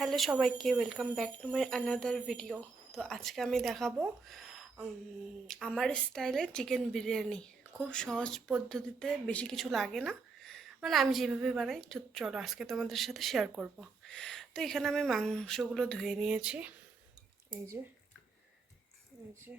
Hello সবাইকে, welcome back to my another video. তো আজকে আমি দেখাবো আমার স্টাইলে চিকেন বিরিয়ানি। খুব সহজ পদ্ধতিতে, বেশি কিছু লাগে না, মানে আমি যেভাবে বানাই। তো চলো আজকে তোমাদের সাথে শেয়ার করব। তো এখানে আমি মাংসগুলো ধুয়ে নিয়েছি। এই যে এই যে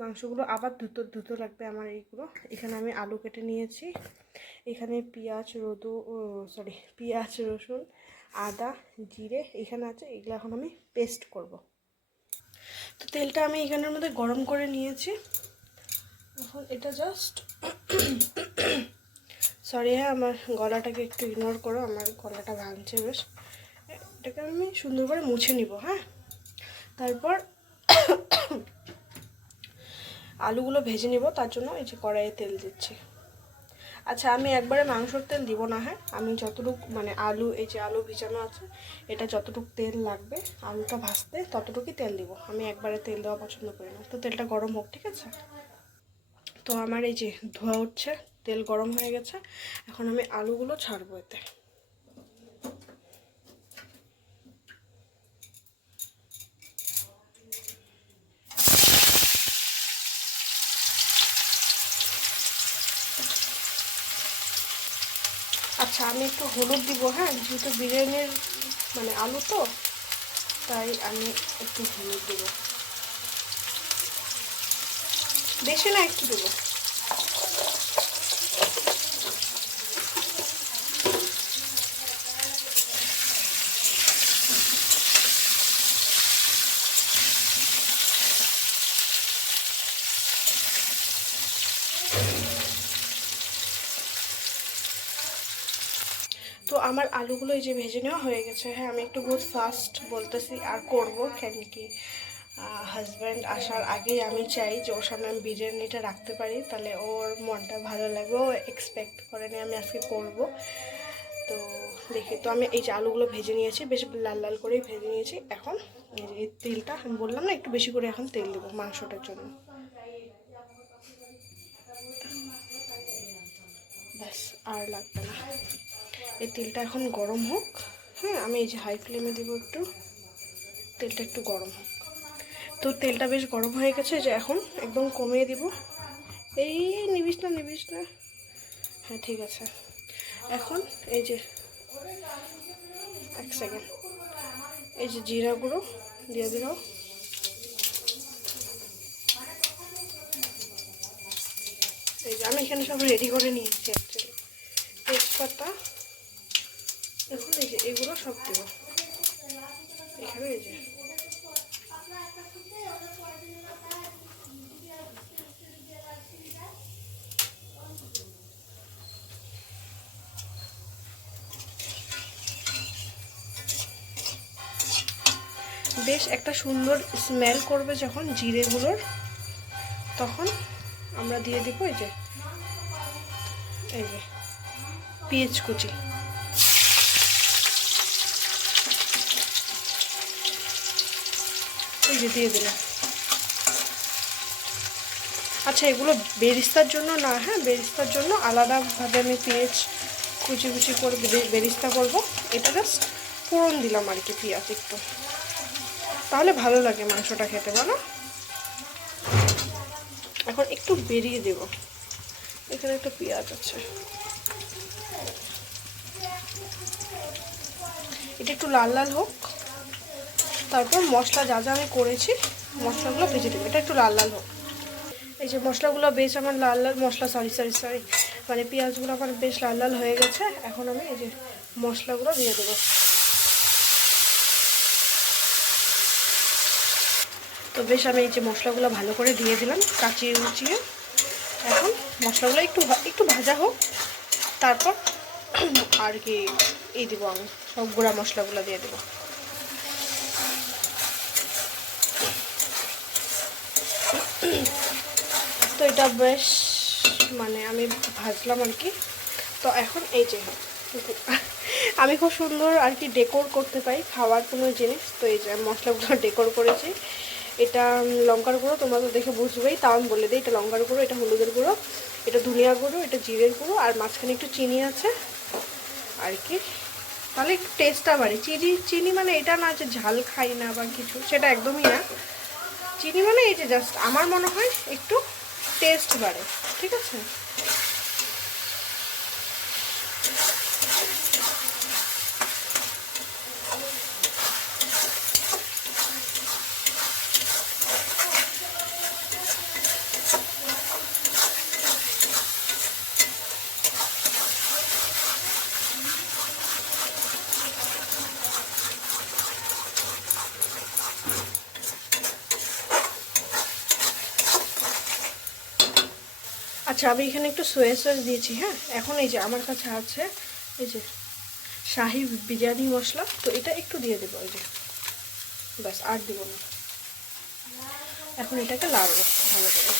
মাংসগুলো আবার ধুতে লাগবে আমার এইগুলো। এখানে আমি আলু কেটে নিয়েছি। এখানে পেঁয়াজ রসুন আদা জিরে এখানে আছে, এগুলো এখন আমি পেস্ট করব। তো তেলটা আমি এখানের মধ্যে গরম করে নিয়েছি। এখন এটা জাস্ট সরি হ্যাঁ, আমার গলাটাকে একটু ইগনোর করো, আমার গলাটা ভাঙছে বেশ। এটাকে আমি সুন্দর করে মুছে নিব। হ্যাঁ, তারপর আলুগুলো ভেজে নিব। তার জন্য এই যে কড়াইয়ে তেল দিচ্ছি। আচ্ছা, আমি একবারে মাংসর তেল দিব না। হ্যাঁ, আমি যতটুকু মানে এই যে আলু ভিজানো আছে, এটা যতটুকু তেল লাগবে আলুটা ভাজতে ততটুকুই তেল দিব। আমি একবারে তেল দেওয়া পছন্দ করি না। তো তেলটা গরম হোক, ঠিক আছে? তো আমার এই যে ধোয়া উঠছে, তেল গরম হয়ে গেছে। এখন আমি আলুগুলো ছাড়বো এতে। আচ্ছা, আমি একটু হলুদ দিব। হ্যাঁ, যেহেতু বিরিয়ানির মানে আলু তো, তাই আমি একটু হলুদ দেবো। বেশি না, একটু দেবো। তো আমার আলুগুলো এই যে ভেজে নেওয়া হয়ে গেছে। হ্যাঁ, আমি একটু বহুত ফাস্ট বলতেছি আর করবো কেন কি হাজব্যান্ড আসার আগেই আমি চাই যে ওর সামনে আমি বিরিয়ানিটা রাখতে পারি, তাহলে ওর মনটা ভালো লাগবে। ও এক্সপেক্ট করেনি আমি আজকে করব। তো দেখি, তো আমি এই যে আলুগুলো ভেজে নিয়েছি, বেশ লাল লাল করেই ভেজে নিয়েছি। এখন এই তেলটা আমি বললাম না, একটু বেশি করে এখন তেল দেবো মাংসটার জন্য। ব্যাস, আর লাগবে না। এই তেলটা এখন গরম হোক। হ্যাঁ, আমি এই যে হাই ফ্লেমে দিব একটু, তেলটা একটু গরম হোক। তো তেলটা বেশ গরম হয়ে গেছে, যে এখন একদম কমিয়ে দিব। এই নিবিস না। হ্যাঁ, ঠিক আছে। এখন এই যে এক সেকেন্ড, এই যে জিরা গুঁড়ো দিয়ে দিল। এই যে আমি এখানে সব রেডি করে নিয়েছি অ্যাকচুয়ালি। তেজপাতা, এখন এই যে এগুলো সব দেবো এখানে। এই যে বেশ একটা সুন্দর স্মেল করবে যখন জিরে গুঁড়োর, তখন আমরা দিয়ে দিব এই যে পেঁয়াজ কুচি। এই যে দিয়ে দিলাম। আচ্ছা, এগুলো বেরিস্তার জন্য না, হ্যাঁ, বেরিস্তার জন্য আলাদাভাবে আমি পেঁয়াজ কুচি কুচি করে বেরিস্তা করব। এটা জাস্ট ফোড়ন দিলাম আর কি, পেঁয়াজ একটু, তাহলে ভালো লাগে মাংসটা খেতে। বলো, এখন একটু বেরিয়ে দেব। এখানে একটা পেঁয়াজ আছে, এটা একটু লাল লাল হোক। তারপর মশলা যা যা আমি করেছি মশলাগুলো ভেজে দেবো। এটা একটু লাল লাল হোক। এই যে মশলাগুলো বেশ আমার লাল লাল, মশলা সরি মানে পেঁয়াজগুলো আমার বেশ লাল লাল হয়ে গেছে। এখন আমি এই যে মশলাগুলো দিয়ে দেবো। তো বেশ আমি এই যে মশলাগুলো ভালো করে দিয়ে দিলাম কাচিয়ে কুচিয়ে। এখন মশলাগুলো একটু একটু ভাজা হোক, তারপর আর কি এই দেবো, আমি সব গুঁড়া মশলাগুলো দিয়ে দেবো। তো এটা বেশ মানে আমি ভাজলাম আর কি। তো এখন এই যে আমি খুব সুন্দর আর কি ডেকোর করতে পাই খাওয়ার কোনো জিনিস। তো এই যে আমি মশলাগুলো ডেকোর করেছি। এটা লঙ্কার গুঁড়ো, তোমরা তো দেখে বুঝবেই, তাও আমি বলে দিই। এটা লঙ্কার গুঁড়ো, এটা হলুদের গুঁড়ো, এটা ধনিয়া গুঁড়ো, এটা জিরের গুঁড়ো, আর মাঝখানে একটু চিনি আছে আর কি। তাহলে একটু টেস্টটা বাড়ে। চিনি মানে এটা না যে ঝাল খাই না বা কিছু, সেটা একদমই না। চিনি মানে এই যে জাস্ট আমার মনে হয় একটু টেস্ট বাড়ে, ঠিক আছে। আচ্ছা, আমি এখানে একটু সোয়া সস দিয়েছি। হ্যাঁ, এখন এই যে আমার কাছে আছে এই যে শাহি বিরিয়ানি মশলা, তো এটা একটু দিয়ে দেবো। এই যে ব্যাস, আর দিব না। এখন এটাকে লাড়বো ভালো করে।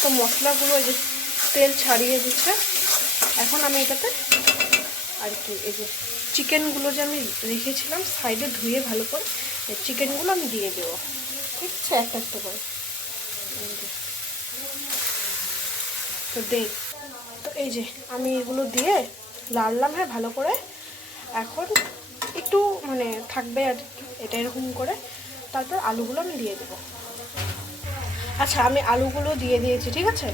তো মশলাগুলো এই যে তেল ছাড়িয়ে দিচ্ছে। এখন আমি এটাতে আর কি এই যে চিকেনগুলো যে আমি রেখেছিলাম সাইডে ধুয়ে ভালো করে, এই চিকেনগুলো আমি দিয়ে দেবো, ঠিক আছে, একটা একটা করে। তো দেখ, তো এই যে আমি এগুলো দিয়ে লাড়লাম, হ্যাঁ, ভালো করে। এখন একটু মানে থাকবে আর এটা এরকম করে। তারপর আলুগুলো আমি দিয়ে দেবো। আচ্ছা, আমি আলুগুলো দিয়ে দিয়েছি, ঠিক আছে।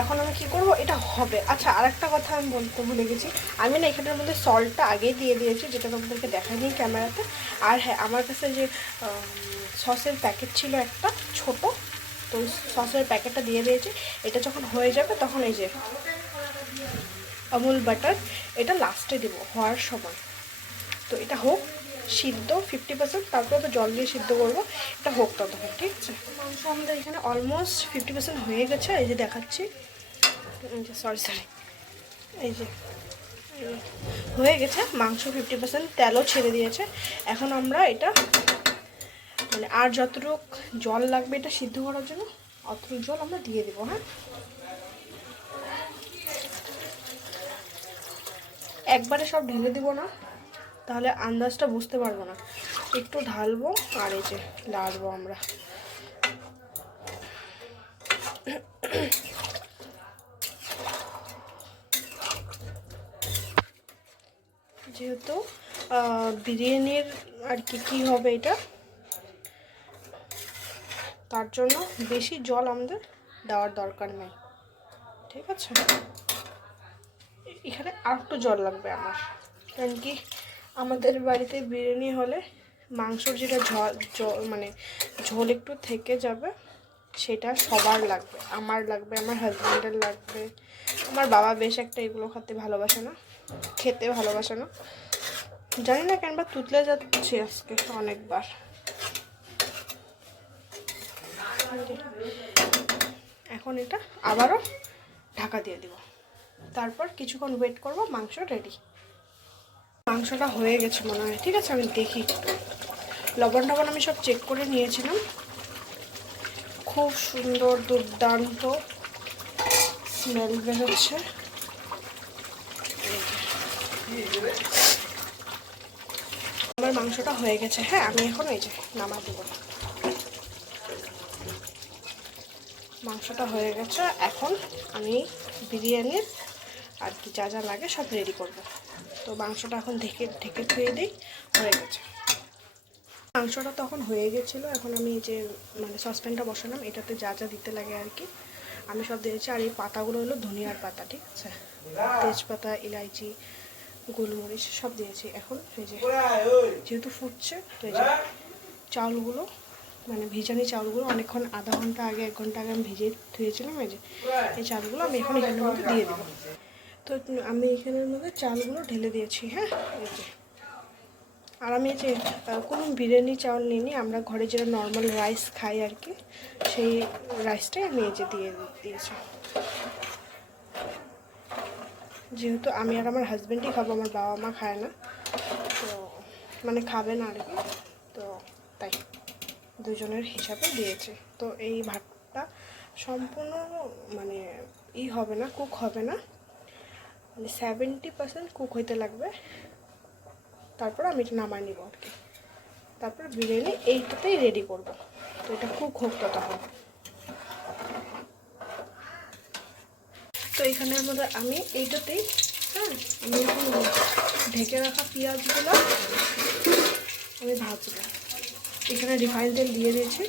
এখন আমি কি করব, এটা হবে। আচ্ছা, আরেকটা কথা আমি বলতে ভুলে গেছি। আমি না এখানের মধ্যে সল্টটা আগেই দিয়ে দিয়েছি, যেটা তোমাদেরকে দেখাইনি ক্যামেরাতে। আর হ্যাঁ, আমার কাছে যে সসের প্যাকেট ছিল একটা ছোট, তো সসের প্যাকেটটা দিয়ে দিয়েছি। এটা যখন হয়ে যাবে তখন এই যে আমুল বাটার, এটা লাস্টে দেবো হওয়ার সময়। তো এটা হোক সিদ্ধ 50%, তারপর তো জল দিয়ে সিদ্ধ করবো। এটা হোক ততক্ষণ, ঠিক আছে। মাংস আমাদের এখানে অলমোস্ট 50% হয়ে গেছে। এই যে দেখাচ্ছি, সরি এই যে হয়ে গেছে মাংস 50%, তেলও ছেড়ে দিয়েছে। এখন আমরা এটা মানে আর যতটুকু জল লাগবে এটা সিদ্ধ করার জন্য অতটুকু জল আমরা দিয়ে দেবো। হ্যাঁ, একবারে সব ঢেলে দিব না, তাহলে আন্দাজটা বুঝতে পারবো না। একটু ঢালবো আর এই যে লাড়বো আমরা। যেহেতু বিরিয়ানির আর কি হবে এটা, তার জন্য বেশি জল আমাদের দেওয়ার দরকার নেই, ঠিক আছে। এখানে আর একটু জল লাগবে আমার, কারণ কি আমাদের বাড়িতে বিরিয়ানি হলে মাংসর যেটা ঝোল মানে ঝোল একটু থেকে যাবে, সেটা সবার লাগবে। আমার লাগবে, আমার হাজব্যান্ডের লাগবে। আমার বাবা বেশ একটা এগুলো খেতে ভালোবাসে না, জানি না কেন বা তুতলে যাচ্ছে আজকে অনেকবার। এখন এটা আবারও ঢাকা দিয়ে দিব, তারপর কিছুক্ষণ ওয়েট করব, মাংস রেডি। মাংসটা হয়ে গেছে মনে হয়, ঠিক আছে। আমি দেখি একটু লবণ টবণ আমি সব চেক করে নিয়েছিলাম। খুব সুন্দর দুর্দান্ত স্মেল বেরোচ্ছে। আমার মাংসটা হয়ে গেছে। হ্যাঁ, আমি এখন এই যে নামা দেবো। মাংসটা হয়ে গেছে। এখন আমি বিরিয়ানির আর কি যা যা লাগে সব রেডি করব। তো মাংসটা এখন ঢেকে ধুয়ে দিই, হয়ে গেছে। মাংসটা তখন হয়ে গেছিলো। এখন আমি যে মানে সসপ্যানটা বসালাম, এটাতে যা যা দিতে লাগে আর কি আমি সব দিয়েছি। আর এই পাতাগুলো হলো ধনিয়ার পাতা, ঠিক আছে, তেজপাতা, ইলাইচি, গোলমরিচ সব দিয়েছি। এখন এই যে যেহেতু ফুটছে, তো এই যে চাউলগুলো মানে ভিজানি চাউলগুলো অনেকক্ষণ, আধা ঘন্টা আগে 1 ঘন্টা আগে আমি ভিজিয়ে ধুয়েছিলাম। এই যে এই চালগুলো আমি এখন এখানের মধ্যে দিয়ে দেবো। তো আমি এখানের মধ্যে চালগুলো ঢেলে দিয়েছি। হ্যাঁ, এই যে আর আমি এই যে কোনো বিরিয়ানি চাউল নিইনি, আমরা ঘরে যেটা নর্মাল রাইস খাই আর কি, সেই রাইসটাই আমি এই যে দিয়েছি। যেহেতু আমি আর আমার হাজব্যান্ডই খাবো, আমার বাবা মা খায় না, তো মানে খাবে না আর কি, তো তাই দুজনের হিসাবে দিয়েছি। তো এই ভাতটা সম্পূর্ণ মানে হবে না, কুক হবে না, মানে 70% কুক হইতে লাগবে, তারপর আমি এটা নামাই নিব আর কি। তারপর বিরিয়ানি এইটাতেই রেডি করব। তো এটা কুক হোক ততক্ষণ। তো এখানের মধ্যে আমি এইটাতেই আমি এখন ঢেকে রাখা পেঁয়াজগুলো আমি ভাজবো। এখানে রিফাইন তেল দিয়ে দিয়েছি।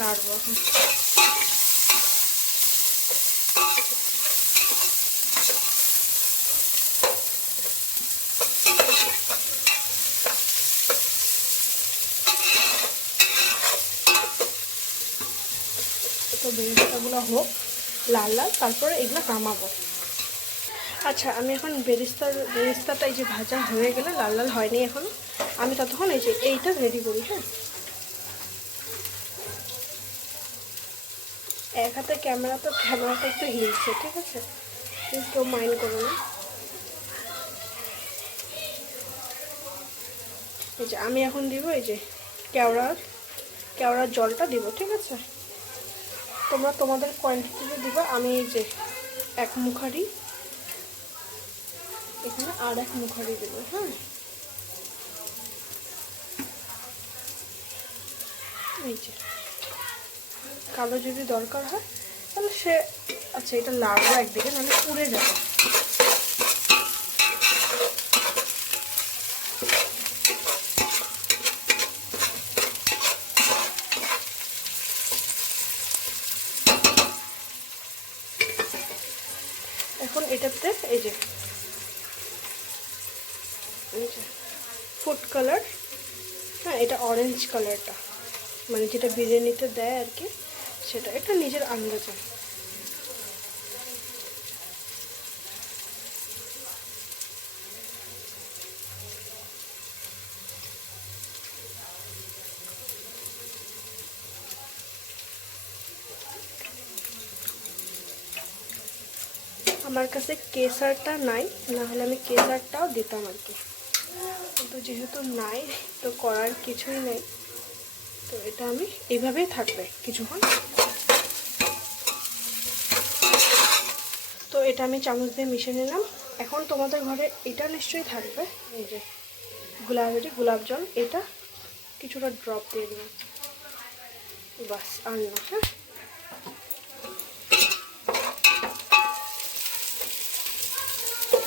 নাড়বো এখন। তো বেরেস্তাগুলো হোক লাল লাল, তারপরে এগুলো নামাবো। আচ্ছা, আমি এখন বেরেস্তাটা এই যে ভাজা হয়ে গেলে, লাল লাল হয়নি এখনো, আমি ততক্ষণ এই যে এইটা রেডি করি। হ্যাঁ, এক হাতে ক্যামেরাটা একটু হিলছে, ঠিক আছে, কেউ মাইন্ড করো না। এই যে আমি এখন দিব এই যে কেওড়ার জলটা দিব, ঠিক আছে। তোমরা তোমাদের কোয়ান্টিটিতে দিবা। আমি এই যে 1 মুখারি এখানে আর 1 মুখারি দেবো। হ্যাঁ, এই যে কালো যদি দরকার হয় তাহলে সে, আচ্ছা এটা লাগবে একদিকে, নাহলে পুড়ে যাবে। এখন এটাতে এই যে ফুড কালার, হ্যাঁ এটা অরেঞ্জ কালারটা, মানে যেটা বিরিয়ানিতে দেয় আর কি, সেটা এটা নিজের আন্দাজে। আমার কাছে কেসারটা নাই, না হলে আমি কেসারটাও দিতাম আর কি, কিন্তু যেহেতু নাই তো করার কিছুই নেই। তো এটা আমি এইভাবেই থাকবে কিছুক্ষণ। তো এটা আমি চামচ দিয়ে মিশিয়ে নিলাম। এখন তোমাদের ঘরে এটা নিশ্চয়ই থাকবে, এই যে গোলাপ জল, এটা কিছুটা ড্রপ দিয়ে দিলাম, বাস আর না। হ্যাঁ,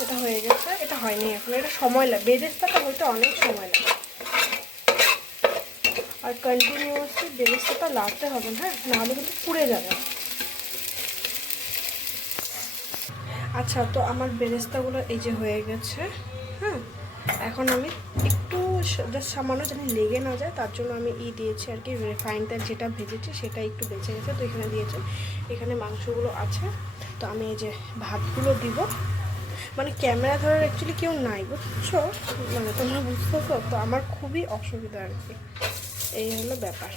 এটা হয়ে গেছে। এটা হয়নি এখন, এটা সময় লাগে, বেরেস্তাটা হইতে অনেক সময় লাগে। আর কন্টিনিউয়াসলি বেরেস্তাটা লাড়তে হবে, হ্যাঁ, নাহলে কিন্তু পুড়ে যাবে। আচ্ছা, তো আমার বেরেস্তাগুলো এই যে হয়ে গেছে। হ্যাঁ, এখন আমি একটু জাস্ট সামান্য যেন লেগে না যায় তার জন্য আমি দিয়েছি আর কি, রিফাইন তেল যেটা ভেজেছি সেটা একটু বেঁচে গেছে, তো এখানে দিয়েছি। এখানে মাংসগুলো আছে, তো আমি এই যে ভাতগুলো দিব। মানে ক্যামেরা ধরার অ্যাকচুয়ালি কেউ নাই, বুঝছো, মানে তোমরা বুঝতেছো তো, আমার খুবই অসুবিধা আর কি, এই হলো ব্যাপার।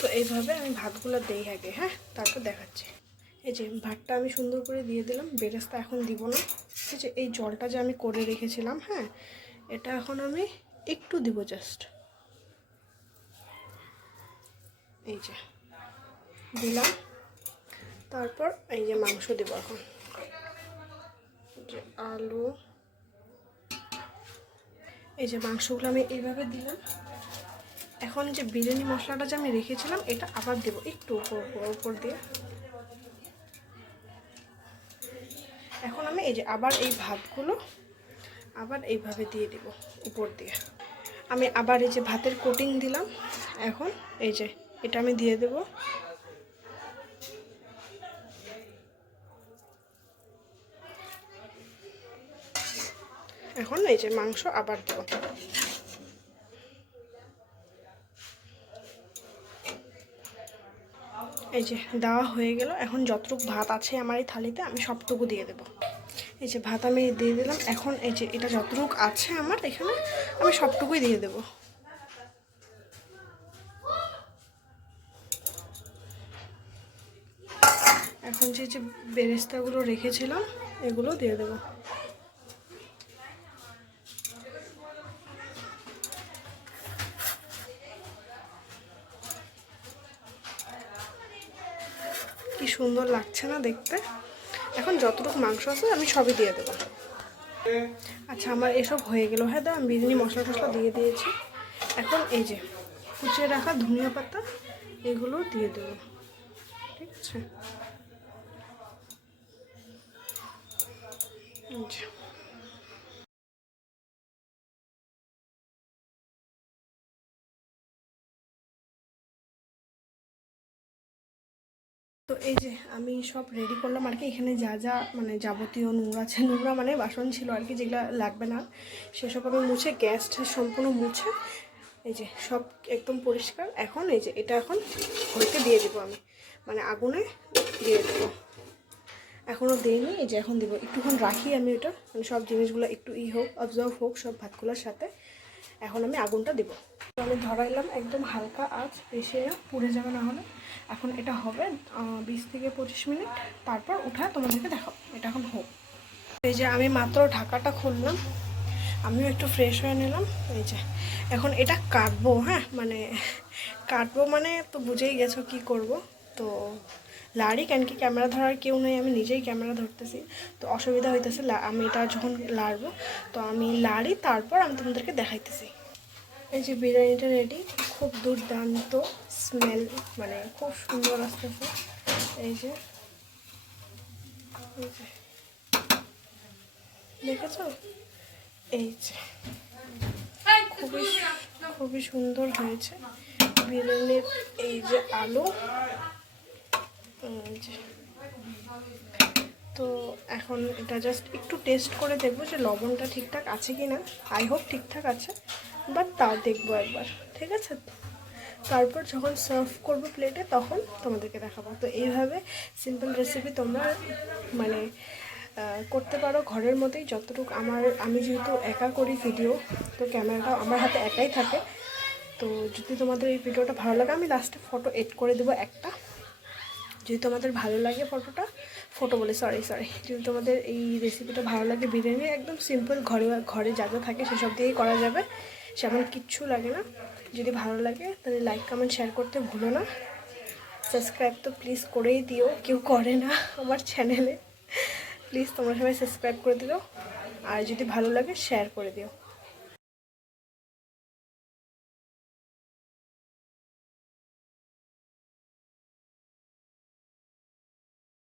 তো এইভাবে আমি ভাতগুলো দেই আগে, হ্যাঁ, তারপর দেখাচ্ছি। এই যে ভাতটা আমি সুন্দর করে দিয়ে দিলাম, বেরেস্তা এখন দিব না। এই যে এই জলটা যে আমি করে রেখেছিলাম, হ্যাঁ, এটা এখন আমি একটু দিব জাস্ট, এই যে দিলাম। তারপর এই যে মাংস দেবো এখন, যে আলু, এই যে মাংসগুলো আমি এইভাবে দিলাম। এখন যে বিরিয়ানি মশলাটা যে আমি রেখেছিলাম এটা আবার দেবো একটু উপর দিয়ে। এখন আমি এই যে আবার এই ভাতগুলো আবার এইভাবে দিয়ে দেব উপর দিয়ে। আমি আবার এই যে ভাতের কোটিং দিলাম। এখন এই যে এটা আমি দিয়ে দেব। এখন এই যে মাংস আবার দেব। এই যে দেওয়া হয়ে গেল। এখন যতটুকু ভাত আছে আমার এই থালিতে আমি সবটুকু দিয়ে দেব। এই যে ভাত আমি দিয়ে দিলাম। এখন এই যে এটা যতটুকু আছে আমার এখানে আমি সবটুকুই দিয়ে দেব। এখন যে যে বেরেস্তাগুলো রেখেছিলাম এগুলো দিয়ে দেব। সুন্দর লাগছে না দেখতে। এখন যতটুকু মাংস আছে আমি সবই দিয়ে দেবো। আচ্ছা, আমার এসব হয়ে গেল। হ্যাঁ দাও, আমি বিরিয়ানি মশলা টশলা দিয়ে দিয়েছি। এখন এই যে কুচিয়ে রাখা ধনিয়া পাতা এগুলো দিয়ে দেবো, ঠিক আছে। তো এই যে আমি সব রেডি করলাম আর কি। এখানে যা যা মানে যাবতীয় নোংরা আছে, নোংরা মানে বাসন ছিল আর কি, যেগুলো লাগবে না সেসব আমি মুছে, গ্যাসটা সম্পূর্ণ মুছে এই যে সব একদম পরিষ্কার। এখন এই যে এটা এখন হইতে দিয়ে দেবো আমি, মানে আগুনে দিয়ে দেবো। এখনও দিইনি, এই যে এখন দেবো। একটুক্ষণ রাখি আমি ওটা, মানে সব জিনিসগুলো একটু হোক, অবজার্ভ হোক সব ভাতগুলোর সাথে। এখন আমি আগুনটা দেবো। তো আমি ধরাইলাম একদম হালকা আঁচ, বেশি না, পুড়ে যাবে না হলে। এখন এটা হবে 20 থেকে 25 মিনিট, তারপর উঠায় তোমাদেরকে দেখাবো। এটা এখন হোক। এই যে আমি মাত্র ঢাকাটা খুললাম, আমিও একটু ফ্রেশ হয়ে নিলাম। এই যে এখন এটা কাটবো। হ্যাঁ, মানে কাটবো মানে তো বুঝেই গেছো কি করব। তো লাড়ি, কেন কি ক্যামেরা ধরার কেউ নেই, আমি নিজেই ক্যামেরা ধরতেছি, তো অসুবিধা হইতেছে। আমি এটা যখন লাড়বো তো আমি লাড়ি, তারপর আমি তোমাদেরকে দেখাইতেছি। এই যে বিরিয়ানিটা রেডি, খুব দুর্দান্ত স্মেল, মানে খুব সুন্দর আসতেছে। এই যে দেখেছো, এই যে খুবই খুবই সুন্দর হয়েছে বিরিয়ানির। এই যে আলু, এই যে। তো এখন এটা জাস্ট একটু টেস্ট করে দেখবো যে লবণটা ঠিকঠাক আছে কি না। আই হোপ ঠিকঠাক আছে, বাট তাও দেখবো একবার, ঠিক আছে। তারপর যখন সার্ভ করবো প্লেটে তখন তোমাদেরকে দেখাবো। তো এইভাবে সিম্পল রেসিপি তোমরা মানে করতে পারো ঘরের মধ্যেই, যতটুকু আমি যেহেতু একা করি ভিডিও, তো ক্যামেরাটাও আমার হাতে একাই থাকে। তো যদি তোমাদের এই ভিডিওটা ভালো লাগে, আমি লাস্টে ফটো এড করে দেবো একটা। যদি তোমাদের ভালো লাগে যদি তোমাদের এই রেসিপিটা ভালো লাগে, বিরিয়ানি একদম সিম্পল, ঘরে যা যা থাকে সেসব দিয়েই করা যাবে, সেমন কিচ্ছু লাগে না। যদি ভালো লাগে তাহলে লাইক কমেন্ট শেয়ার করতে ভুলো না। সাবস্ক্রাইব তো প্লিজ করেই দিও, কেউ করে না আমার চ্যানেলে। প্লিজ তোমরা সবাই সাবস্ক্রাইব করে দিও, আর যদি ভালো লাগে শেয়ার করে দিও।